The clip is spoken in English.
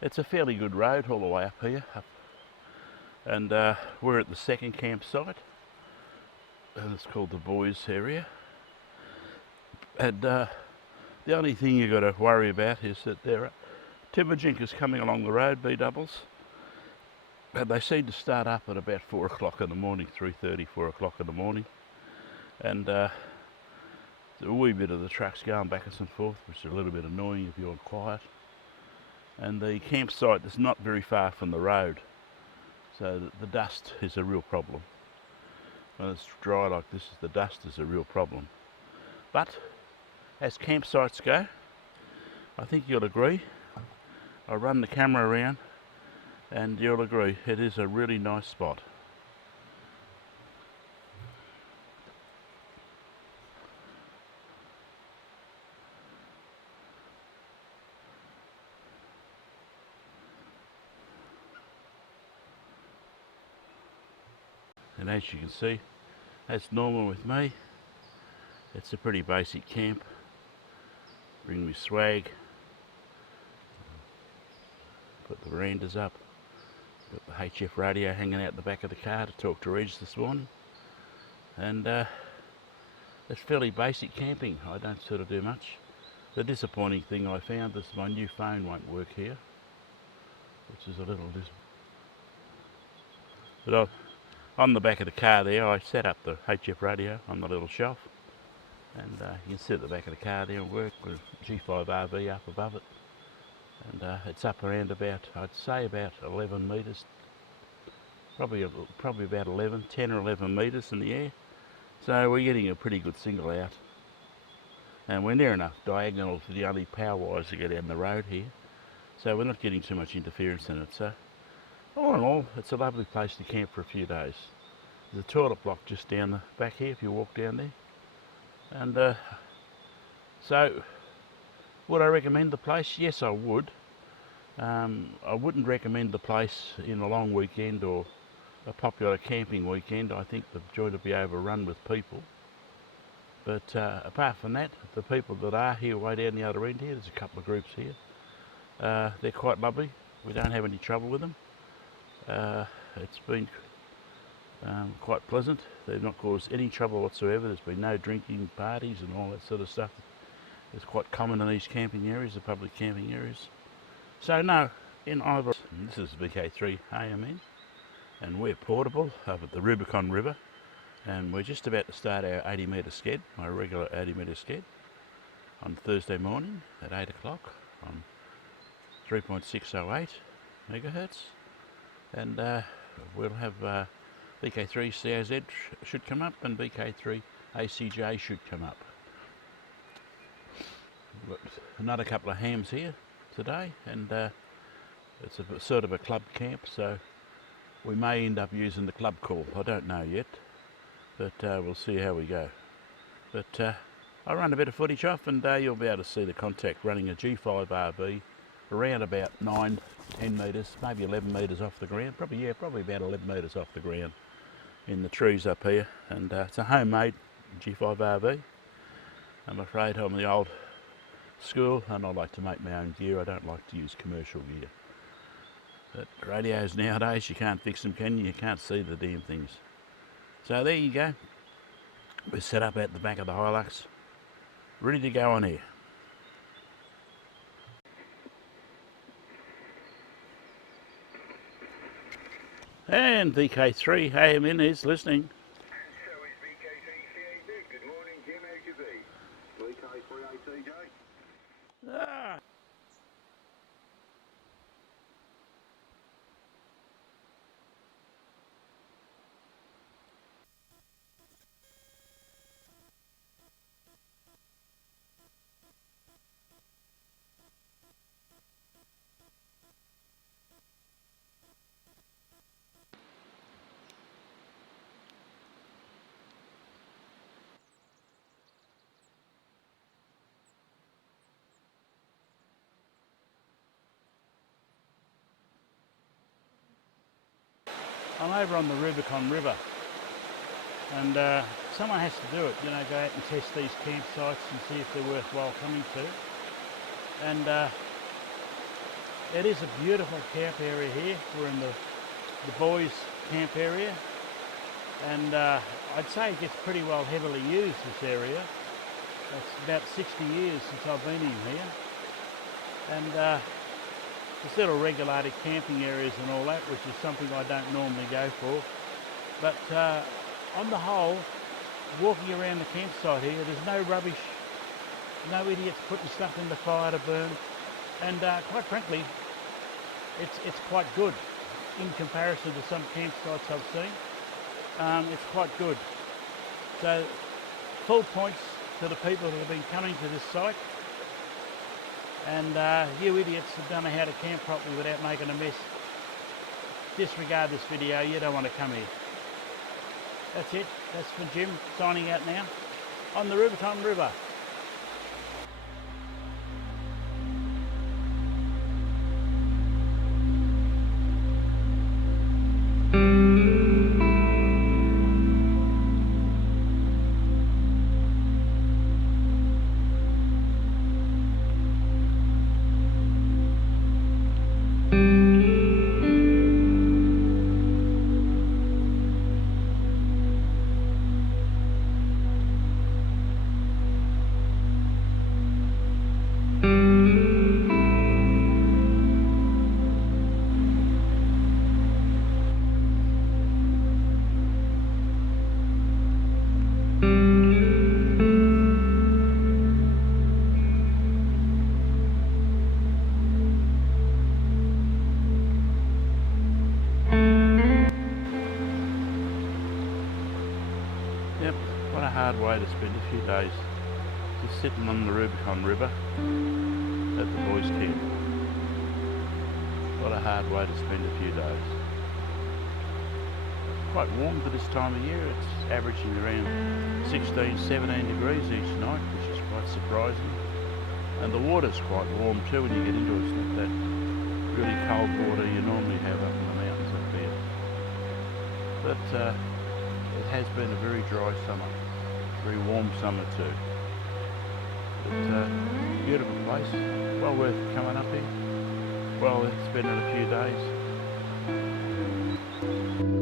It's a fairly good road all the way up here, and we're at the second campsite, and it's called the Boys area. And the only thing you've got to worry about is that there are timberjinkers coming along the road, B-doubles, and they seem to start up at about 4 o'clock in the morning, 3:30, 4 o'clock in the morning, and there's a wee bit of the trucks going backwards and forth, which is a little bit annoying if you're quiet. And the campsite is not very far from the road, so the dust is a real problem. When it's dry like this, the dust is a real problem. But as campsites go, I think you'll agree. I'll run the camera around and you'll agree it is a really nice spot. And as you can see, that's normal with me. It's a pretty basic camp. Bring me swag. Put the verandas up. Got the HF radio hanging out the back of the car to talk to Reg this morning. And it's fairly basic camping. I don't sort of do much. The disappointing thing I found is my new phone won't work here, which is a little But on the back of the car there, I set up the HF radio on the little shelf, and you can sit at the back of the car there and work with G5RV up above it, and it's up around about, I'd say about 11 metres, probably about 10 or 11 metres in the air, so we're getting a pretty good single out, and we're near enough diagonal to the only power wires that go down the road here, so we're not getting too much interference in it. So all in all, it's a lovely place to camp for a few days. There's a toilet block just down the back here if you walk down there. And so, would I recommend the place? Yes, I would. I wouldn't recommend the place in a long weekend or a popular camping weekend. I think the joint will be overrun with people. But apart from that, the people that are here way down the other end here, there's a couple of groups here. They're quite lovely. We don't have any trouble with them. It's been quite pleasant. They've not caused any trouble whatsoever. There's been no drinking parties and all that sort of stuff. It's quite common in these camping areas, the public camping areas. So no, in either. This is VK3 AMN, and we're portable up at the Rubicon River, and we're just about to start our 80 metre sked, my regular 80 metre sked, on Thursday morning at 8 o'clock on 3.608 megahertz, and we'll have VK3 COZ should come up, and VK3 ACJ should come up. We've got another couple of hams here today, and it's a sort of a club camp, so we may end up using the club call. I don't know yet, but we'll see how we go. But I'll run a bit of footage off, and you'll be able to see the contact running a G5RV around about 9-10 metres, maybe 11 metres off the ground. Probably about 11 metres off the ground in the trees up here. And it's a homemade G5RV. I'm afraid I'm the old school and I like to make my own gear. I don't like to use commercial gear. But radios nowadays, you can't fix them, can you? You can't see the damn things. So there you go. We're set up at the back of the Hilux, ready to go on air. And VK3 AMN is listening. So is VK3 CAZ. Good morning, Jim. How's you be? VK3 ATJ. Ah. I'm over on the Rubicon River, and someone has to do it, you know, go out and test these campsites and see if they're worthwhile coming to. And It is a beautiful camp area here. We're in the boys' camp area, and I'd say it gets pretty well heavily used, this area. It's about 60 years since I've been in here, and there's little regulated camping areas and all that, which is something I don't normally go for. But on the whole, walking around the campsite here, there's no rubbish, no idiots putting stuff in the fire to burn, and quite frankly, it's quite good in comparison to some campsites I've seen. It's quite good. So full points to the people that have been coming to this site, and you idiots that don't know how to camp properly without making a mess, disregard this video. You don't want to come here. That's it. That's for Jim signing out now on the Rubicon River. Yep, what a hard way to spend a few days just sitting on the Rubicon River at the boys' camp. What a hard way to spend a few days. Quite warm for this time of year. It's averaging around 16, 17 degrees each night, which is quite surprising. And the water's quite warm too when you get into it. It's not that really cold water you normally have up in the mountains up there. But it has been a very dry summer, very warm summer too. But beautiful place, well worth coming up here, well worth spending a few days.